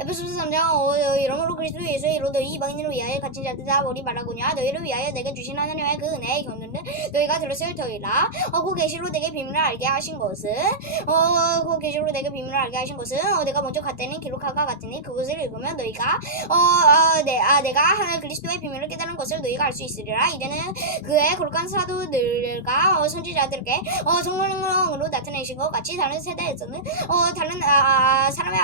에베소서 3장 어, 이러므로 그리스도 예수의 이로 너희 이방인을 위하여 갇힌 자들 다 머리 말하고냐? 너희를 위하여 내가 주신 하나님의 그 은혜의 경륜을 너희가 들었을 터이라. 어, 그 계시로 내게 비밀을 알게 하신 것은? 어, 그 계시로 내게 비밀을 알게 하신 것은? 어, 내가 먼저 갔다는 기록하가 같으니 그것을 읽으면 너희가 어, 어, 네, 아, 내가 하나 그리스도의 비밀을 깨달은 것을 너희가 알 수 있으리라. 이제는 그의 거룩한 사도들과 어, 선지자들에게 어, 성령으로 나타내신 것 같이 다른 세대에서는 어, 다른 아,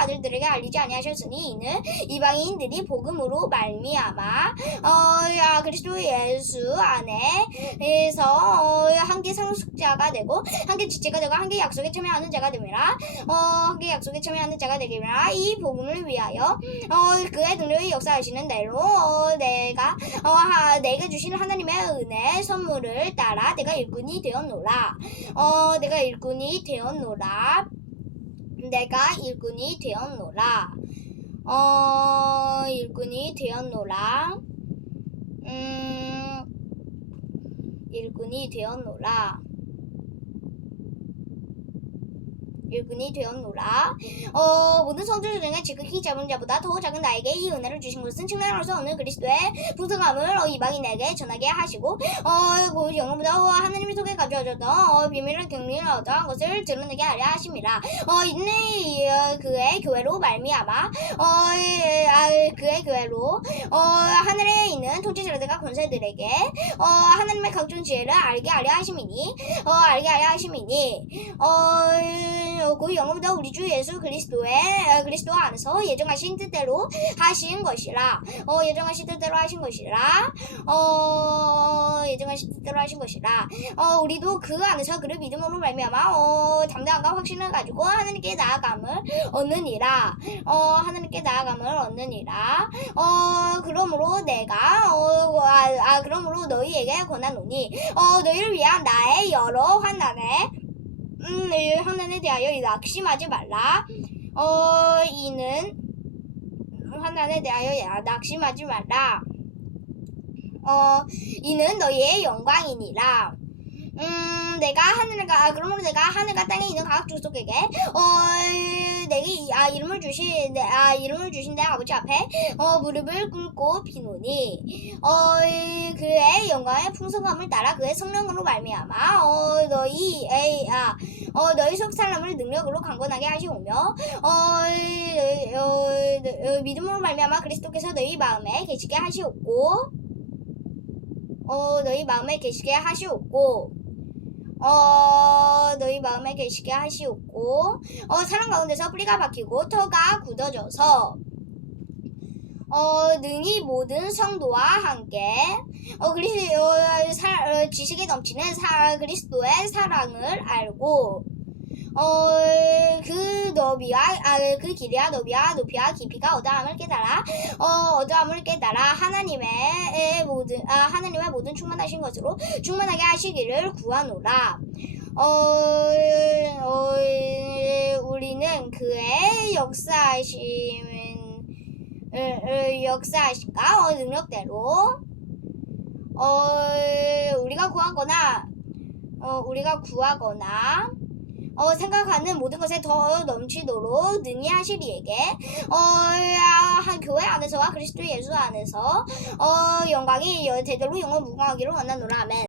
아, 아들들에게 알리지 아니하셨으니 이는 이방인들이 복음으로 말미암아 어, 야, 그리스도 예수 안에서 어, 한계 상속자가 되고 한계 지체가 되고 한계 약속에 참여하는 자가 됨이라. 어, 한계 약속에 참여하는 자가 되기라. 이 복음을 위하여 어, 그의 능력이 역사하시는 대로 어, 내가 어, 하, 내가 주신 하나님의 은혜 선물을 따라 내가 일꾼이 되었노라. 어, 내가 일꾼이 되었노라 내가 일꾼이 되었노라. 어, 일꾼이 되었노라. 음, 일꾼이 되었노라 일꾼이 되었노라. 어, 모든 성들 중에 지극히 작은 자보다 더 작은 나에게 이 은혜를 주신 것은 수 없는 그리스도의 풍성함을 어, 이방인에게 전하게 하시고, 어, 그 영혼보다 하나님의 속에 가져졌던 어, 비밀을 경륜을 얻어한 것을 드러내게 하려 하심이라. 어, 이, 어, 그의 교회로 말미암아, 어, 이, 아, 그의 교회로, 어, 하늘에 있는 통치자들과 권세들에게, 어, 하나님의 각종 지혜를 알게 하려 하심이니, 어, 알게 하려 하심이니, 어, 그 영혼보다 우리 주 예수 그리스도의 어, 그리스도 안에서 예정하신 뜻대로 하신 것이라. 어 예정하신 뜻대로 하신 것이라. 어 예정하신 뜻대로 하신 것이라. 어 우리도 그 안에서 그를 믿음으로 말미암아 어 담대함과 확신을 가지고 하나님께 나아감을 얻느니라. 어 하나님께 나아감을 얻느니라. 어 그러므로 내가 어 아, 아 그러므로 너희에게 권하노니 어 너희를 위한 나의 여러 환난에 환난에 대하여 낙심하지 말라. 어, 이는 환난에 대하여 야- 낙심하지 말라. 어, 이는 너희의 영광이니라. 음, 내가 하늘과 아, 그러므로 내가 하늘과 땅에 있는 각 족속에게 어, 내게 이- 아 이름을 주신 내- 아 이름을 주신 내 아버지 앞에 어 무릎을 꿇고 비노니 어 그의 영광의 풍성함을 따라 그의 성령으로 말미암아 어 너희 에이 아 어, 너희 속 사람을 능력으로 강건하게 하시오며 어, 어, 어, 어, 믿음으로 말미암아 그리스도께서 너희 마음에 계시게 하시옵고 어, 너희 마음에 계시게 하시옵고 어, 너희 마음에 계시게 하시옵고 어, 사랑 가운데서 뿌리가 박히고 터가 굳어져서 어, 능히 모든 성도와 함께 어, 그리스, 어, 사, 어, 지식에 넘치는 사, 그리스도의 사랑을 알고 어, 그 너비와 아, 그 길이와 너비와 높이와 깊이가 어떠함을 깨달아 어, 어떠함을 깨달아 하나님의 에, 모든 아, 하나님의 모든 충만하신 것으로 충만하게 하시기를 구하노라. 어, 어, 우리는 그의 역사하심은 어, 어, 역사하실까 어, 능력대로 어, 우리가 구하거나 어, 우리가 구하거나 어, 생각하는 모든 것에 더 넘치도록 능히 하시리에게 어, 아, 한 교회 안에서와 그리스도 예수 안에서 어, 영광이 여- 대대로 영원 무궁하기를 원하노라 아멘.